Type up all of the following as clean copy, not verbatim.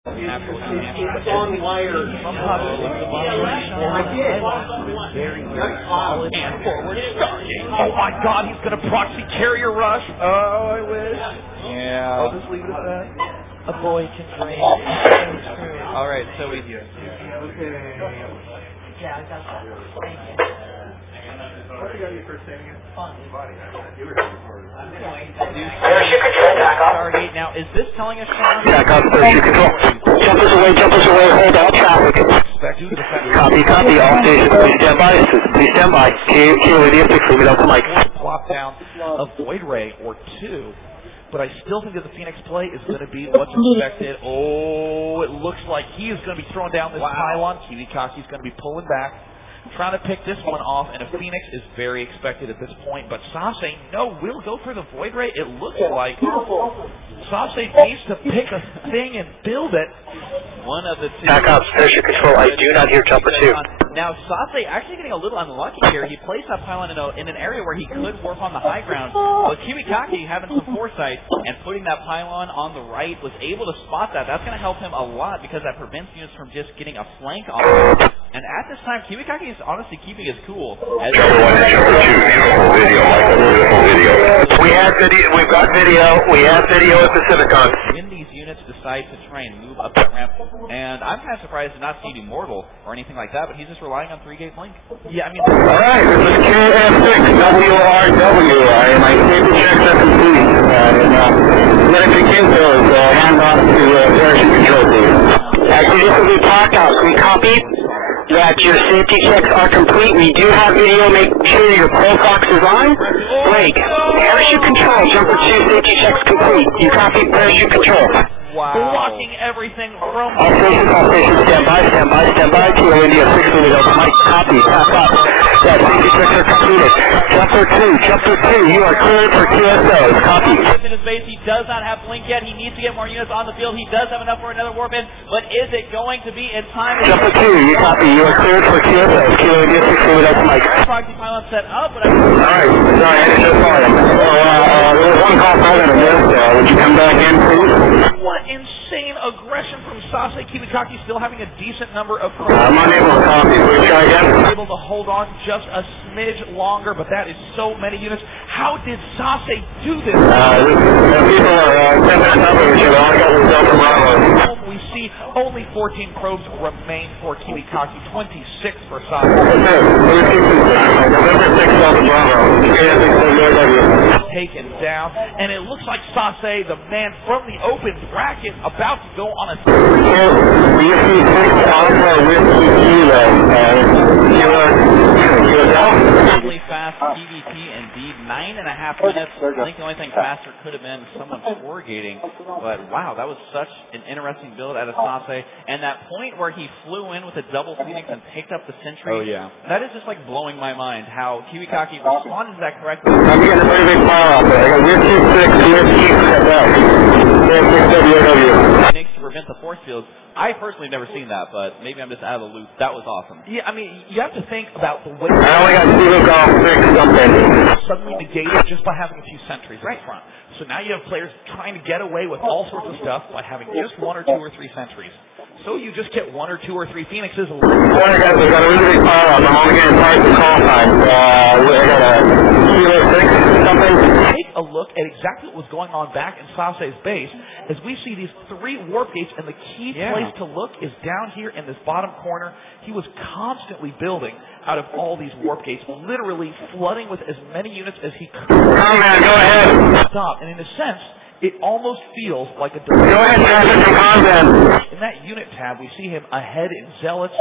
It's on wires. Very solid and forward starting. Oh my God, he's going to proxy carrier rush. Oh, I wish. Yeah. I'll just leave it at that. A boy can dream. All right, so we do. Yeah, I got that. Thank you. What you got your first name again? Stargate. Now, is this telling us, Sean? Back up, parachute control. Jumpers away, hold all traffic. Copy, all stations, please stand by. Please stand by. Kilo India 6, moving up to Mike. Plop down a void ray or two, but I still think that the Phoenix play is going to be what's expected. Oh, it looks like he is going to be throwing down this pylon. Kiwikaki's going to be pulling back, trying to pick this one off, and a Phoenix is very expected at this point. But Sase, no, will go for the void ray. It looks like Sase needs to pick a thing and build it. One of the two. Back up, parachute control. I do not hear jumper 2. Now, Sase actually getting a little unlucky here. He placed that pylon in an area where he could work on the high ground. But Kiwikaki, having some foresight and putting that pylon on the right, was able to spot that. That's going to help him a lot because that prevents units from just getting a flank on him. And at this time, Kiwikaki is honestly keeping his cool. Jumper 1 and jumper 2, beautiful video, Michael, beautiful video. We have video, we've got video, we have video at Pacificon. When these units decide to try and move up that ramp, and I'm kind of surprised to not see Immortal or anything like that, but he's just relying on 3-gate blink. Yeah, I mean... Alright, this is QF6, WRW, my safety checks are complete, notifications, hand off to parachute control, please. Actually, this is the podcast, we copied that your safety checks are complete. We do have video, make sure your pole box is on. Blake, parachute control, jumper 2, safety checks complete. You copied parachute control. Wow. Blocking everything from... All stations, stand by. Kilo India 6, moving over. Mike, copy, pass up. Yeah, safety checks are completed. Jumper 2, you are cleared for QSOs. Copy. In his base, he does not have blink yet. He needs to get more units on the field. He does have enough for another warp in, but is it going to be in time? Jumper 2, you copy. You are cleared for QSOs. Kilo India 6, moving over. Mike. Proxy pylon set up, but Alright, sorry, I didn't just follow him. There was one call I would have missed. Would you come back in, please? What insane aggression from Sase. Kiwikaki still having a decent number of... I'm unable to copy. Will you try again? Able to hold on just a smidge longer, but that is so many units. How did Sase do this? People are 10 minutes up with each other. All I got was Delta Bravo. We see only 14 probes remain for Kiwikaki, 26 for Sase. November 6, Delta Bravo. Taken down, and it looks like Sase, the man from the open bracket, about to go on a... We see 6 Alpha with Kilo. really fast PvP indeed, 9.5 minutes. I think the only thing faster could have been someone corrugating, but wow, that was such an interesting build out of Sase. And that point where he flew in with a double Phoenix and picked up the Sentry, that is just like blowing my mind how Kiwikaki responded to that correctly. I'm getting a pretty big fire out there. I got Weird 2-6, Phoenix to prevent the force fields. I personally have never seen that, but maybe I'm just out of the loop. That was awesome. Yeah, I mean, you have to think about the way... I only got 2 golf 6 something. Suddenly negated just by having a few sentries right front. So now you have players trying to get away with all sorts of stuff by having just 1 or 2 or 3 sentries. So you just get 1 or 2 or 3 Phoenixes. One guys, we got a really big fire up. I'm only getting tired of call time. I got a Kilo 6 something. Take a look at exactly what was going on back in Sase's base as we see these 3 warp gates, and the key place to look is down here in this bottom corner. He was constantly building out of all these warp gates, literally flooding with as many units as he could. Oh man, go ahead. Stop. And in a sense, it almost feels like a... Go ahead, traffic from convent. In that unit tab, we see him ahead in Zealots,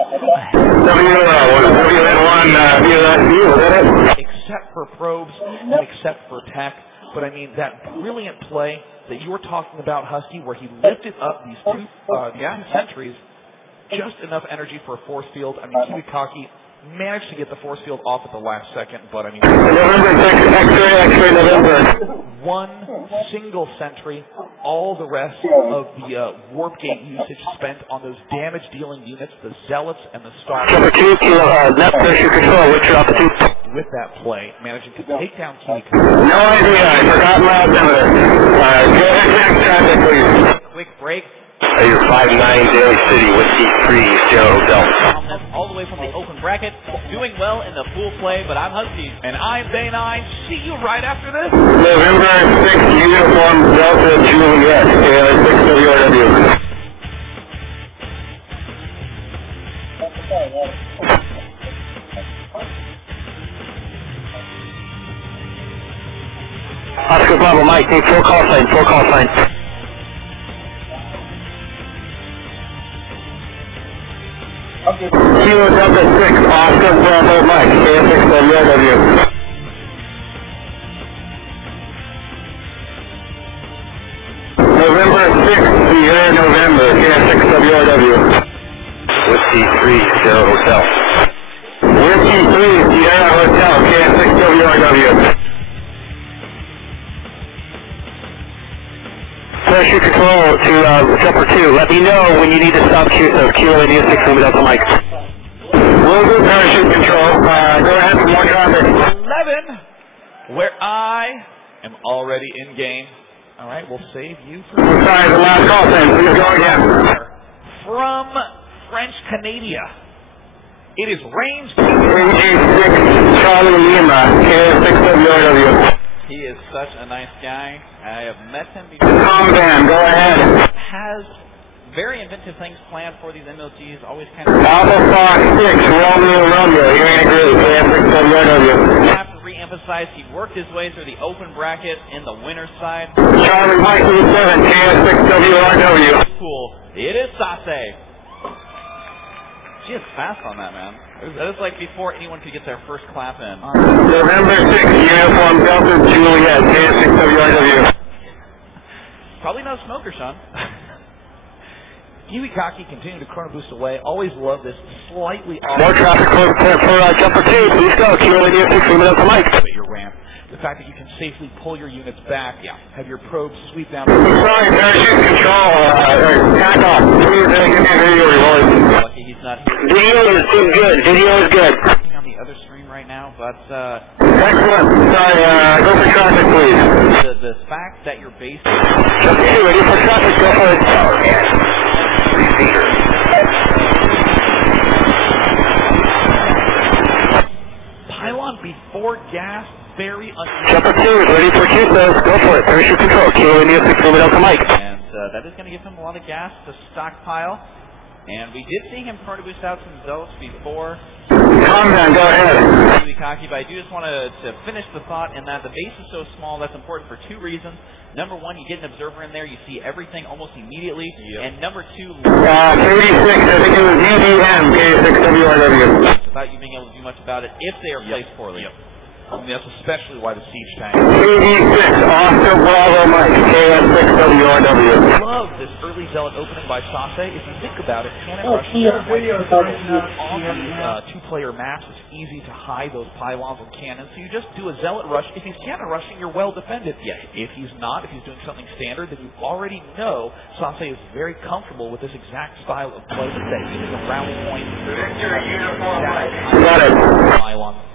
except for probes and except for tech. But I mean, that brilliant play that you were talking about, Husky, where he lifted up these 2 sentries, just enough energy for a force field. I mean, Kiwikaki managed to get the force field off at the last second, but I mean... November 6, X-ray, November. 1 single sentry, all the rest of the warp gate usage spent on those damage-dealing units, the Zealots and the Stalkers. Number 2, Kilo, net pressure control, which altitude? With that play, managing to take down Kiwikaki. No idea, I forgot my altimeter. Go ahead, check traffic, please. Quick break. You're 5-9 Daly City, Whiskey 30 Delta. All the way from the open bracket, doing well in the pool play, but I'm Husky. And I'm Day 9. See you right after this. November 6th, uniform Delta Juliet, KI6WRW. Oscar Bravo Mike, need full call sign, full call sign. Kilo Delta 6, Oscar Bravo Mike, KI6WRW. November 6th, Sierra November, KI6WRW. Whiskey 30 Hotel. Whiskey 3 Sierra Hotel, KI6WRW. Parachute control to jumper 2. Let me know when you need to stop Q, so Kilo India 6 moving up the mic. We'll do parachute control. Go ahead for more traffic. 11, where I am already in game. All right, we'll save you for... Sorry, the last call then. Please go again. From French Canada, it is range... 3G6 Charlie Lima, KI6WRW. He is such a nice guy. I have met him before. Comban, go ahead. Has very inventive things planned for these MLGs. Always kind of... Alpha Fox 6, Romeo, hearing agree, KI6WRW. I have to re-emphasize, he worked his way through the open bracket in the winner's side. Charlie Mike 7, KI6WRW. Cool. It is Sase. She is fast on that, man. That is like before anyone could get their first clap in. November 6th, uniform Delta Juliet, KI6WRW. Probably no smoker, Sean. Kiwikaki continuing to chrono boost away. Always love this slightly off. More traffic for jumper 2, please go. Kilo India 6 moving up the mic. Your ramp. The fact that you can safely pull your units back, have your probes sweep down. Sorry, parachute control, tack off. Please give me a video reward. Lucky he's not here. Video is good, video is good. On the other stream right now, but Excellent. Sorry, go for traffic, please. the fact that your base... Jumper 2, ready for traffic, go for it. Pylon before gas, very unusual. Jumper 2 is ready for QSOs, go for it. Parachute control, Kilo India 6 moving up the mic. And that is going to give him a lot of gas to stockpile. And we did see him chrono boost out some zealots before. Comban, go ahead. But I do just want to finish the thought in that the base is so small, that's important for two reasons. Number one, you get an observer in there, you see everything almost immediately. Yep. And number two... 36, I think it was UVM, K6WRW. Without you being able to do much about it if they are placed poorly. Yep. I mean, that's especially why the siege tank. 86, Oscar Bravo Mike, KS6WRW. Love this early zealot opening by Sase. If you think about it, cannon rush on the two-player maps, it's easy to hide those pylons and cannons. So you just do a zealot rush. If he's cannon rushing, you're well defended. Yes. If he's not, if he's doing something standard, then you already know Sase is very comfortable with this exact style of play today. Using a rally point. Got it. Pylon.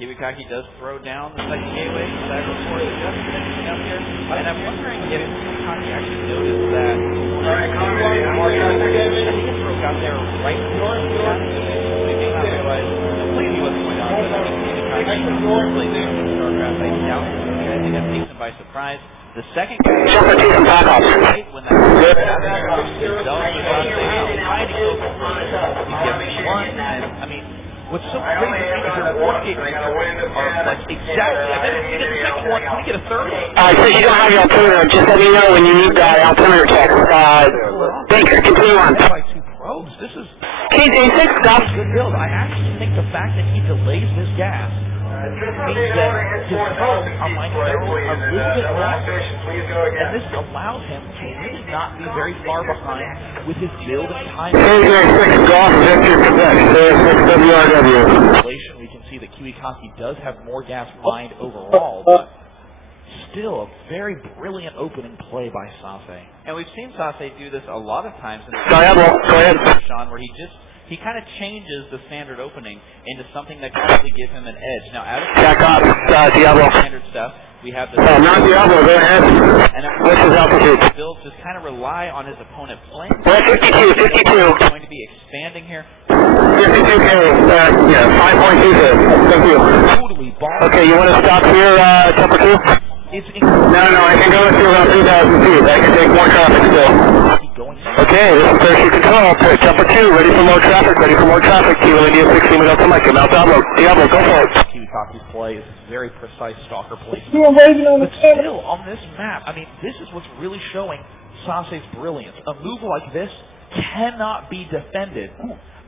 Kiwikaki does throw down the second gateway. That before it's just finishing up here. And I'm wondering if Kiwikaki actually noticed that. I think his throw got there right before he got to the we may not realize completely what's going on. But I think Kiwikaki normally there in StarCraft. I doubt it. I think that takes him by surprise. The second gateway. Jumper 2 from backup. Right when that trying to go for one. And I mean, what's so crazy is your warp gate rates are like exactly. I bet if you get the second one, can you get a third? So you don't have your altimeter. Just let me know when you need altimeter check. Baker, continue on. By two probes. This is KJ6, stop. good build. I actually think the fact that he delays his gas means that his probes are mining barrels a little bit less, and this allows him to really not be very far behind with his build and time. KJ6, Golf, Victor, Quebec, KS6WRW. We can see that Kiwikaki does have more gas mined overall, but still a very brilliant opening play by Sase. And we've seen Sase do this a lot of times in Go ahead. Sean, where he he kind of changes the standard opening into something that can actually give him an edge. Now, out of Back up, Diablo. standard stuff, we have the... Not Diablo, go ahead. And then What's his altitude? Bills just kind of rely on his opponent playing. Well, 52, 52. He's going to be expanding here. 52K, yeah, 5.2. Thank you. Totally ball. Okay, you want to stop here, Jumper 2? It's No, I can go into about 3,000 feet. I can take more traffic still. Okay, this is parachute control. Jumper 2, ready for more traffic, Kilo India 16 Delta Mike, come out Diablo, go for it. Kiwikaku's play is very precise stalker placement. But still, on this map, I mean, this is what's really showing Sase's brilliance. A move like this cannot be defended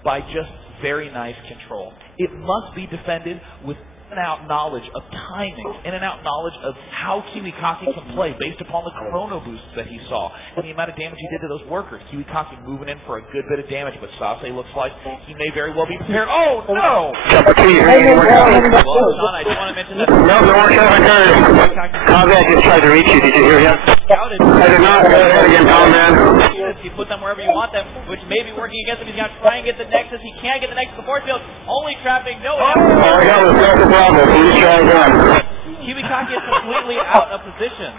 by just very nice control. It must be defended with in-and-out knowledge of timing, in-and-out knowledge of how Kiwikaku can play based upon the chrono boosts that he saw and the amount of damage he did to those workers. Kiwikaku moving in for a good bit of damage, but Sase looks like he may very well be prepared. Oh, no! Jumper 2, you're getting more traffic. Well, Sean, I do want to mention that... No more traffic heard. Combat just tried to reach you. Did you hear him? Scouted. I did not. Go ahead again, Combat. You put them wherever you want them, which may be working against him. He's going to try and get the Nexus. He can't get the Nexus to the force field. Only traffic, no All we got was Delta Bravo. Please try again. Kiwikaku is completely out of position.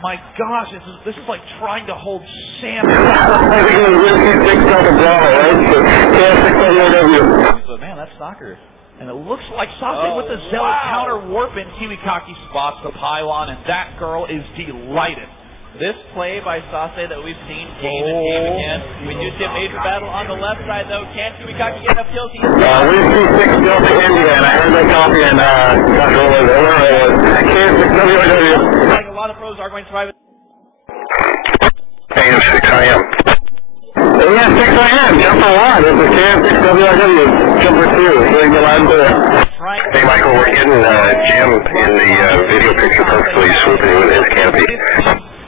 My gosh, this is like trying to hold Sam. I think it was really 6 Delta Bravo, right? So, KS6WW. But man, that's soccer. And it looks like Sase with the Zealot counter warping. Kiwikaku spots the pylon, and that girl is delighted. This play by Sase that we've seen game and game again. We do see a major battle on the left side, though. Can Kiwikaku get enough kills? We see 6 Delta India, and I heard that copy and Dr. KS6WW. Like a lot of pros are going to survive it. AM6, I am. AM6, I am. Jumper 1. This is KS6WW. Jumper 2. Hearing the line there. Hey, Michael, we're getting Jim in the video picture perfectly swooping with his canopy.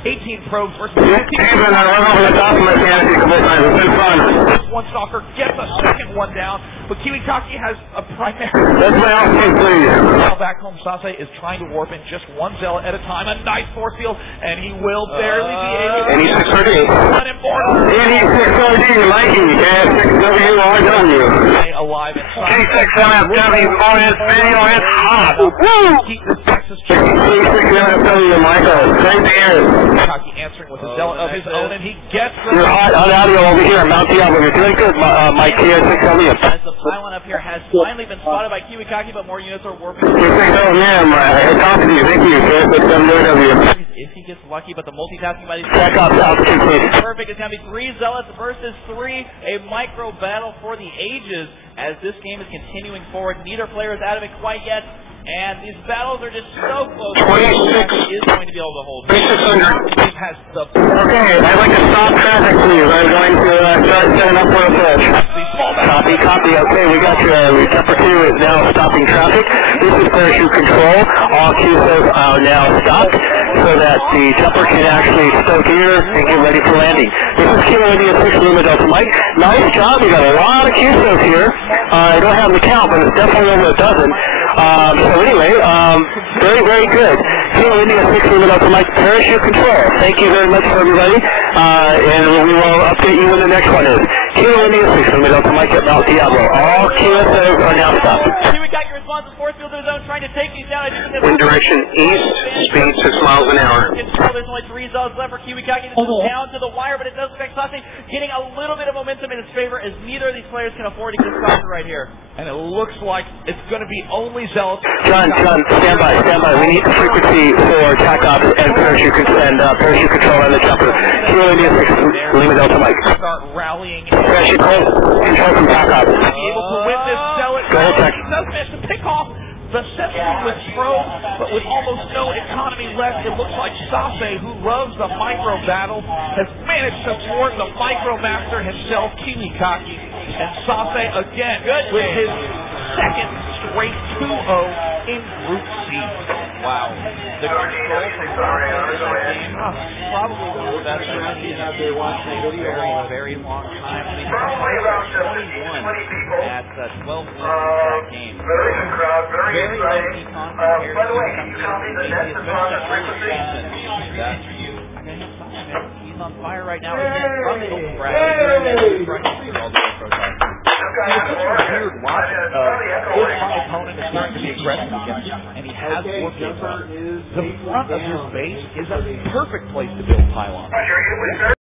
18 probes versus 15. I've been run over the top of my canopy a couple of times. It's been fun. This one stalker gets a second one down, but Kiwikaku has a primary. That's my altitude, please. Now back home, Sase is trying to warp in just one Zealot at a time. A nice force field, and he will barely be able to. And he's 6RD. Unimportant. And he's 6RD, Mikey. KS6WRW. Stay alive inside. K6MFW on his video. It's hot. Woo! Keep the Texas K6MFW, Michael. Same here. Kiwikaku answering with a Zealot of his own, and he gets the... You're hot on audio over here, Mount Diablo. You're doing good, Mike. KS6W. As the pylon up here has finally been spotted by Kiwikaku, but more units are warping. K6MFW, I talked to you. Thank you, KS6WW. If he gets lucky, but the multitasking by these Back up, altitude, please. perfect. It's going to be 3 Zealots versus 3. A micro battle for the ages as this game is continuing forward. Neither player is out of it quite yet. And these battles are just so close. 26. He is going to be able to hold. 2600. has the... Okay, I'd like to stop traffic, please. I'm going to start setting up for a push. Copy. Okay, we got your Jumper 2 is now stopping traffic. This is parachute control. All QSOs are now stopped so that the jumper can actually stow gear and get ready for landing. This is Kilo India 6 Lima Delta Mike. Nice job. You got a lot of QSOs here. I don't have the count, but it's definitely over a dozen. So anyway, very, very good. Kilo India 6 Lima Delta Mike, parachute control. Thank you very much for everybody. And we will update you when the next one is. Kilo India 6 Lima Delta Mike at Mount Diablo. All QSOs are now stopped. Here we got your response to force field of his own, trying to take these down. Wind direction east, speed 6 miles an hour. There's only 3 Zealots left for Kiwikaku. This is down to the wire, but it does affect Sase getting a little bit of momentum in his favor as neither of these players can afford to get Sase right here. And it looks like it's going to be only Zealots. John, stand by. We need the frequency for TACOPS and parachute control on the jumper. Kilo India 6 Lima Delta Mike. Start rallying. Parachute control from TACOPS. Be able to win this Zealot. Go ahead, Tech. He does manage to pick off the Sentinel with probe, but with almost no economy left, it looks like Sase, who loves the micro battle, has managed to thwart the micro master himself, Kiwikaku. And Sase again with his second straight 2-0 in Group C. Wow. The control from Sase in this game, probably one of the best I've seen in a very, very long time. I mean, 21 at 12 wins in that game. Very low econ compared to something that he's on fire right now. He's on the open bracket. it's such a weird logic of if my opponent is going to be aggressive against me and he has more people, the front of his base is a perfect place to build pylons.